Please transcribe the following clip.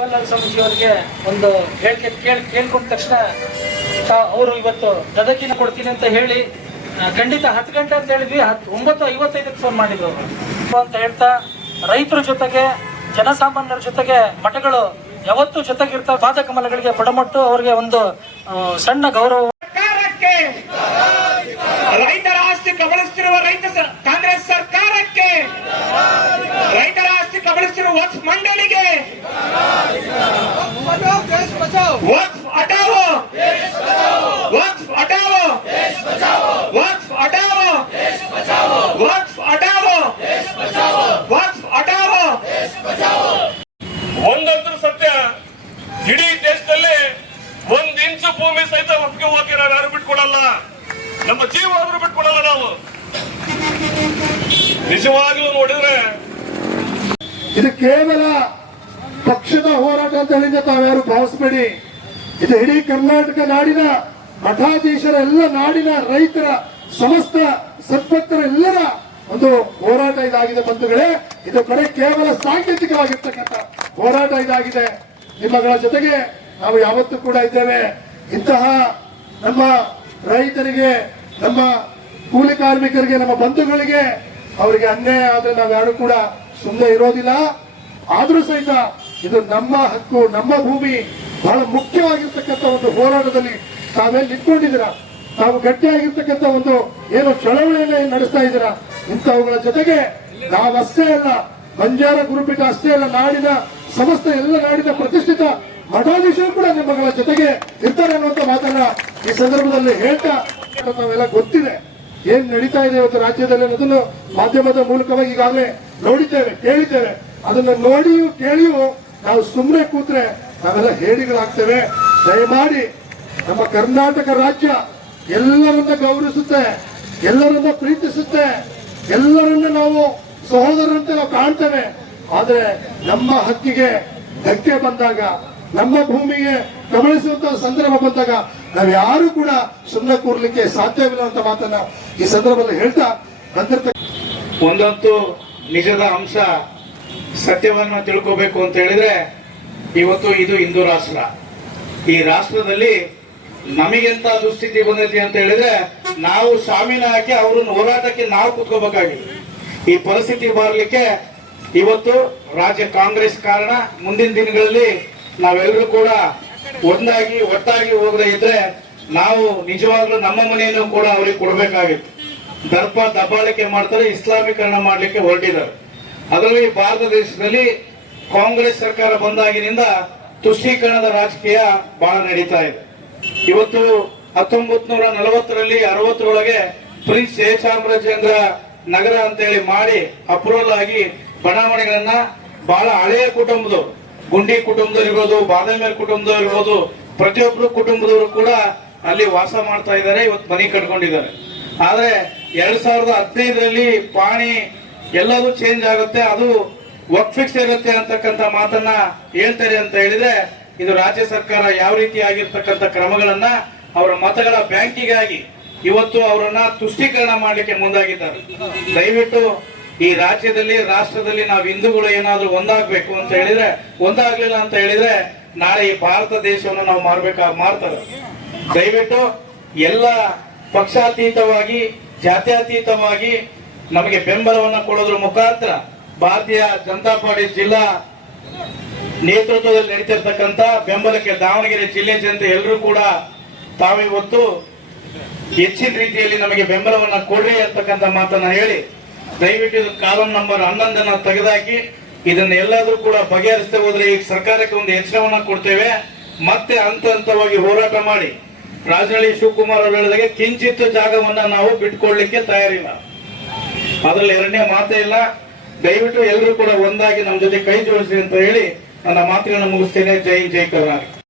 ಸ್ವಾಮೀಜಿಯವರಿಗೆ ಒಂದು ಹೇಳಿಕೆ ಕೇಳ್ಕೊಂಡ ತಕ್ಷಣ ಅವರು ಇವತ್ತು ಗದಗಿನ ಕೊಡ್ತೀನಿ ಅಂತ ಹೇಳಿ ಖಂಡಿತ 10 ಗಂಟೆ ಅಂತ ಹೇಳಿದ್ವಿ, 9:55ಕ್ಕೆ ಫೋನ್ ಮಾಡಿದ್ರು ಅಂತ ಹೇಳ್ತಾ, ರೈತರ ಜೊತೆಗೆ ಜನಸಾಮಾನ್ಯರ ಜೊತೆಗೆ ಮಠಗಳು ಯಾವತ್ತೂ ಜೊತೆಗಿರ್ತಾರೆ. ಪಾದಕಮಲಗಳಿಗೆ ಪಡಮಟ್ಟು ಅವರಿಗೆ ಒಂದು ಸಣ್ಣ ಗೌರವ. ರೈತರ ಆಸ್ತಿ ಕಬಳಿಸುತ್ತಿರುವ ಕಾಂಗ್ರೆಸ್ ಸರ್ಕಾರಕ್ಕೆ, ರೈತರ ಆಸ್ತಿ ಕಬಳಿಸುತ್ತಿರುವ ವಕ್ಫ್ ಮಂಡಳಿಗೆ, ವಕ್ಫ್ ಹಟಾವೋ, ವಕ್ಫ್ ಹಟಾವೋ, ವಕ್ಫ್ ಹಟಾವೋ, ವಕ್ಫ್ ಹಟಾವೋ, ವಕ್ಫ್ ಹಟಾವೋ. ಒಂದಂತೂ ಸತ್ಯ, ಇಡೀ ದೇಶದಲ್ಲಿ 1 ಇಂಚು ಭೂಮಿ ಸಹಿತ ಒಪ್ಪಿಗೆ ಹೋಗಿ ನಾವು ಯಾರು ಬಿಟ್ಕೊಡಲ್ಲ, ನಮ್ಮ ಜೀವ ಆದ್ರೂ ಬಿಟ್ಕೊಡಲ್ಲ. ನಾವು ನಿಜವಾಗ್ಲೂ ನೋಡಿದ್ರೆ ಇದು ಕೇವಲ ಪಕ್ಷದ ಹೋರಾಟ ಅಂತ ಹೇಳಿದ್ರೆ ತಾವ್ಯಾರು ಭಾವಿಸಬೇಡಿ. ಇದು ಇಡೀ ಕರ್ನಾಟಕ ನಾಡಿನ ಮಠಾಧೀಶರ ಎಲ್ಲ ನಾಡಿನ ರೈತರ ಸಮಸ್ತ ಸದ್ಭಕ್ತರ ಎಲ್ಲರ ಒಂದು ಹೋರಾಟ ಇದಾಗಿದೆ ಬಂಧುಗಳೇ. ಇದು ಕಡೆ ಕೇವಲ ಸಾಂಕೇತಿಕವಾಗಿರ್ತಕ್ಕಂಥ ಹೋರಾಟ ಇದಾಗಿದೆ. ನಿಮ್ಮಗಳ ಜೊತೆಗೆ ನಾವು ಯಾವತ್ತೂ ಕೂಡ ಇದ್ದೇವೆ. ಇಂತಹ ನಮ್ಮ ರೈತರಿಗೆ, ನಮ್ಮ ಕೂಲಿ ಕಾರ್ಮಿಕರಿಗೆ, ನಮ್ಮ ಬಂಧುಗಳಿಗೆ ಅವರಿಗೆ ಅನ್ಯಾಯ ಆದ್ರೆ ನಾವ್ಯಾರು ಕೂಡ ಸುಮ್ಮನೆ ಇರೋದಿಲ್ಲ. ಆದ್ರೂ ಸಹಿತ ಇದು ನಮ್ಮ ಹಕ್ಕು, ನಮ್ಮ ಭೂಮಿ, ಬಹಳ ಮುಖ್ಯವಾಗಿರ್ತಕ್ಕಂಥ ಒಂದು ಹೋರಾಟದಲ್ಲಿ ತಾವೆಲ್ಲ ನಿಂತ್ಕೊಂಡಿದ್ದೀರಾ. ತಾವು ಗಟ್ಟಿಯಾಗಿರ್ತಕ್ಕಂಥ ಒಂದು ಏನು ಚಳವಳಿಯನ್ನ ನಡೆಸ್ತಾ ಇದ್ದೀರಾ. ಇಂಥವುಗಳ ಜೊತೆಗೆ ನಾವಷ್ಟೇ ಅಲ್ಲ, ಬಂಜಾರ ಗುರುಪೀಠ ಅಷ್ಟೇ ಅಲ್ಲ, ನಾಡಿನ ಸಮಸ್ತ ಎಲ್ಲ ನಾಡಿನ ಪ್ರತಿಷ್ಠಿತ ಮಠಾಧೀಶರು ಕೂಡ ನಿಮ್ಮಗಳ ಜೊತೆಗೆ ಇರ್ತಾರೆ ಅನ್ನುವಂಥ ಮಾತನ್ನ ಈ ಸಂದರ್ಭದಲ್ಲಿ ಹೇಳ್ತಾ, ನಾವೆಲ್ಲ ಗೊತ್ತಿದೆ ಏನ್ ನಡೀತಾ ಇದೆ ಇವತ್ತು ರಾಜ್ಯದಲ್ಲಿ ಅನ್ನೋದನ್ನು ಮಾಧ್ಯಮದ ಮೂಲಕವಾಗಿ ಈಗಾಗಲೇ ನೋಡಿದ್ದೇವೆ, ಕೇಳಿದ್ದೇವೆ. ಅದನ್ನ ನೋಡಿಯೂ ಕೇಳಿಯೂ ನಾವು ಸುಮ್ಮನೆ ಕೂತ್ರೆ ನಾವೆಲ್ಲ ಹೇಡಿಗಳಾಗ್ತೇವೆ. ದಯಮಾಡಿ ನಮ್ಮ ಕರ್ನಾಟಕ ರಾಜ್ಯ ಎಲ್ಲರನ್ನ ಗೌರವಿಸುತ್ತೆ, ಎಲ್ಲರನ್ನ ಪ್ರೀತಿಸುತ್ತೆ, ಎಲ್ಲರನ್ನ ನಾವು ಸಹೋದರರಂತೆ ನಾವು ಕಾಣ್ತೇವೆ. ಆದ್ರೆ ನಮ್ಮ ಹಕ್ಕಿಗೆ ಧಕ್ಕೆ ಬಂದಾಗ, ನಮ್ಮ ಭೂಮಿಗೆ ಕಬಳಿಸುವಂತಹ ಸಂದರ್ಭ ಬಂದಾಗ ನಾವು ಯಾರು ಕೂಡ ಸುಮ್ಮನೆ ಕೂರ್ಲಿಕ್ಕೆ ಸಾಧ್ಯವಿಲ್ಲ ಅಂತ ಮಾತನ್ನ ಈ ಸಂದರ್ಭದಲ್ಲಿ ಹೇಳ್ತಾ ಒಂದಂತೂ ನಿಜದ ಅಂಶ, ಸತ್ಯವನ್ನ ತಿಳ್ಕೋಬೇಕು ಅಂತ ಹೇಳಿದ್ರೆ ಇವತ್ತು ಇದು ಹಿಂದೂ ರಾಷ್ಟ್ರ. ಈ ರಾಷ್ಟ್ರದಲ್ಲಿ ನಮಗೆಂತ ದುಸ್ಥಿತಿ ಬಂದೈತಿ ಅಂತ ಹೇಳಿದ್ರೆ ನಾವು ಶಾಮೀಲ ಹಾಕಿ ಅವ್ರನ್ನ ಹೋರಾಟಕ್ಕೆ ನಾವು ಕುತ್ಕೋಬೇಕಾಗಿದೆ. ಈ ಪರಿಸ್ಥಿತಿ ಬರಲಿಕ್ಕೆ ಇವತ್ತು ರಾಜ್ಯ ಕಾಂಗ್ರೆಸ್ ಕಾರಣ. ಮುಂದಿನ ದಿನಗಳಲ್ಲಿ ನಾವೆಲ್ಲರೂ ಕೂಡ ಒಟ್ಟಾಗಿ ಹೋಗದೆ ಇದ್ರೆ ನಾವು ನಿಜವಾಗ್ಲೂ ನಮ್ಮ ಮನೆಯನ್ನು ಕೂಡ ಅವ್ರಿಗೆ ಕೊಡಬೇಕಾಗಿತ್ತು. ದಬ್ಬಾಳಿಕೆ ಮಾಡ್ತಾರೆ, ಇಸ್ಲಾಮೀಕರಣ ಮಾಡ್ಲಿಕ್ಕೆ ಹೊರಟಿದ್ದಾರೆ. ಅದರಲ್ಲಿ ಭಾರತ ದೇಶದಲ್ಲಿ ಕಾಂಗ್ರೆಸ್ ಸರ್ಕಾರ ಬಂದಾಗಿನಿಂದ ತುಷ್ಟೀಕರಣದ ರಾಜಕೀಯ ಬಹಳ ನಡೀತಾ ಇದೆ. ಇವತ್ತು 1940ರಲ್ಲಿ 60ರೊಳಗೆ ಪ್ರಿನ್ಸ್ ಜಯಚಾಮರಾಜೇಂದ್ರ ನಗರ ಅಂತೇಳಿ ಮಾಡಿ ಅಪ್ರೂವಲ್ ಆಗಿ ಬಡಾವಣೆಗಳನ್ನ ಬಹಳ ಹಳೆಯ ಕುಟುಂಬದವರು, ಗುಂಡಿ ಕುಟುಂಬದವ್ರು ಇರ್ಬೋದು, ಬಾದಾಮಿ ಕುಟುಂಬದವ್ರು ಇರ್ಬೋದು, ಪ್ರತಿಯೊಬ್ಬರು ಕುಟುಂಬದವರು ಕೂಡ ಅಲ್ಲಿ ವಾಸ ಮಾಡ್ತಾ ಇದ್ದಾರೆ, ಇವತ್ತು ಮನೆ ಕಟ್ಕೊಂಡಿದ್ದಾರೆ. ಆದ್ರೆ 2015ರಲ್ಲಿ ಪಾಣಿ ಎಲ್ಲದೂ ಚೇಂಜ್ ಆಗುತ್ತೆ, ಅದು ವಕ್ಫಿಕ್ಸ್ ಇರುತ್ತೆ ಅಂತಕ್ಕಂಥ ಮಾತನ್ನ ಹೇಳ್ತಾರೆ ಅಂತ ಹೇಳಿದ್ರೆ ಇದು ರಾಜ್ಯ ಸರ್ಕಾರ ಯಾವ ರೀತಿ ಆಗಿರ್ತಕ್ಕಂಥ ಕ್ರಮಗಳನ್ನ ಅವರ ಮತಗಳ ಬ್ಯಾಂಕಿಗಾಗಿ ಇವತ್ತು ಅವರನ್ನ ತುಷ್ಟೀಕರಣ ಮಾಡ್ಲಿಕ್ಕೆ ಮುಂದಾಗಿದ್ದಾರೆ. ದಯವಿಟ್ಟು ಈ ರಾಜ್ಯದಲ್ಲಿ, ರಾಷ್ಟ್ರದಲ್ಲಿ ನಾವು ಹಿಂದೂಗಳು ಏನಾದ್ರೂ ಒಂದಾಗಬೇಕು ಅಂತ ಹೇಳಿದ್ರೆ, ಒಂದಾಗ್ಲಿಲ್ಲ ಅಂತ ಹೇಳಿದ್ರೆ ನಾಳೆ ಈ ಭಾರತ ದೇಶವನ್ನು ನಾವು ಮಾರ್ತಾರೆ. ದಯವಿಟ್ಟು ಎಲ್ಲ ಪಕ್ಷಾತೀತವಾಗಿ, ಜಾತ್ಯತೀತವಾಗಿ ನಮಗೆ ಬೆಂಬಲವನ್ನು ಕೊಡೋದ್ರ ಮುಖಾಂತರ ಭಾರತೀಯ ಜನತಾ ಪಾರ್ಟಿ ಜಿಲ್ಲಾ ನೇತೃತ್ವದಲ್ಲಿ ನಡೀತಿರ್ತಕ್ಕಂಥ ಬೆಂಬಲಕ್ಕೆ ದಾವಣಗೆರೆ ಜಿಲ್ಲೆ ಜನತೆ ಎಲ್ಲರೂ ಕೂಡ ತಾವಿವತ್ತು ಹೆಚ್ಚಿನ ರೀತಿಯಲ್ಲಿ ನಮಗೆ ಬೆಂಬಲವನ್ನ ಕೊಡ್ರಿ ಅಂತಕ್ಕಂಥ ಮಾತನ್ನ ಹೇಳಿ, ದಯವಿಟ್ಟು ಇದು ಕಾಲಂ ನಂಬರ್ 11 ತೆಗೆದಾಕಿ ಇದನ್ನ ಎಲ್ಲಾದ್ರೂ ಕೂಡ ಬಗೆಹರಿಸದೆ ಹೋದ್ರೆ ಈ ಸರ್ಕಾರಕ್ಕೆ ಒಂದು ಎಚ್ಚರವನ್ನ ಕೊಡ್ತೇವೆ. ಮತ್ತೆ ಹಂತವಾಗಿ ಹೋರಾಟ ಮಾಡಿ ರಾಜನಹಳ್ಳಿ ಶಿವಕುಮಾರ್ ಅವರು ಹೇಳಿದಾಗೆ ಕಿಂಚಿತ್ ಜಾಗವನ್ನ ನಾವು ಬಿಟ್ಕೊಡ್ಲಿಕ್ಕೆ ತಯಾರಿಲ್ಲ, ಅದ್ರಲ್ಲಿ ಎರಡನೇ ಮಾತೇ ಇಲ್ಲ. ದಯವಿಟ್ಟು ಎಲ್ಲರೂ ಕೂಡ ಒಂದಾಗಿ ನಮ್ಮ ಜೊತೆ ಕೈ ಜೋಡಿಸಿ ಅಂತ ಹೇಳಿ ನನ್ನ ಮಾತುಗಳನ್ನ ಮುಗಿಸ್ತೇನೆ. ಜೈ ಕರ್ನಾಟಕ.